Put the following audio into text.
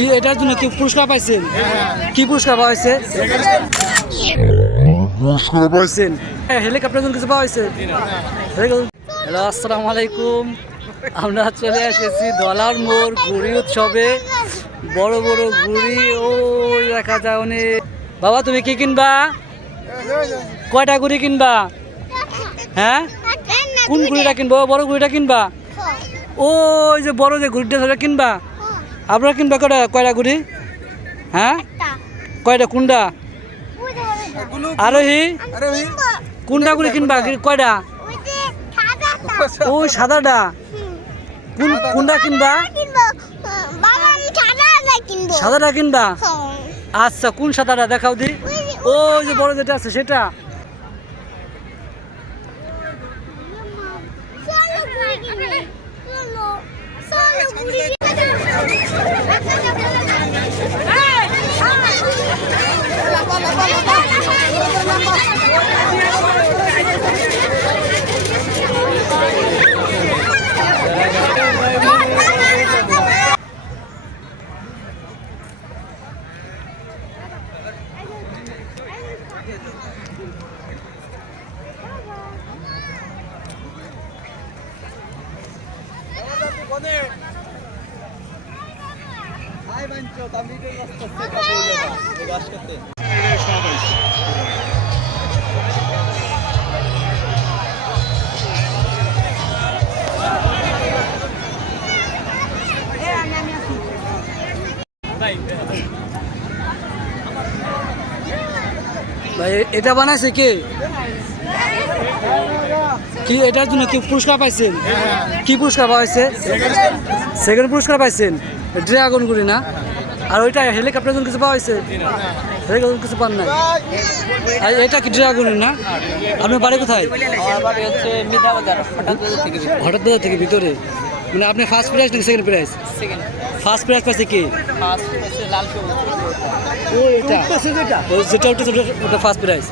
কি এটার জন্য কি পুরস্কার পাইছেন? কি পুরস্কার পাওয়া হয়েছে? পাইছেন। হেলিকপ্টার জন্য কিছু পাওয়া হয়েছে? হ্যালো আসসালামু আলাইকুম। আমরা চলে এসেছি দলার মোড় ঘুড়ি উৎসবে। বড় বড় ঘুড়ি ওই দেখা যায় অনেক বাবা তুমি কি কিনবা? কয়টা ঘুড়ি কিনবা? হ্যাঁ? কোন ঘুড়িটা কিনবো? বড় ঘুড়িটা কিনবা? ওই যে বড় যে ঘুড়িটা সেটা কিনবা? আপনারা কিনবা কয়টা কয়টা গুড়ি হ্যাঁ কয়টা কোনটা আরোহী কোনটা ঘুড়ি কিনবা কয়টা ওই সাদাটা কোন কোনটা কিনবা সাদাটা কিনবা আচ্ছা কোন সাদাটা দেখাও দি ওই যে বড় যেটা আছে সেটা Vai, ভাই এটা বানাইছে কে? কি এটার জন্য কি পুরস্কার পাইছেন? কি পুরস্কার পাইছে? সেকেন্ড পুরস্কার পাইছেন? ড্রাগন গুড়ি না? আর ওইটা হেলিকপ্টার জন্য কিছু পাওয়া হয়েছে হেলিকপ্টার কিছু পান নাই? আর এটা কি ড্রাগনের না? আপনার বাড়ি কোথায়? হঠাৎ থেকে ভিতরে? মানে আপনি ফার্স্ট প্রাইজ নাকি second prize second first prize পাইছে কি? ফার্স্ট লাল ও এটা। যেটা? ওটা- ওটা ফার্স্ট প্রাইজ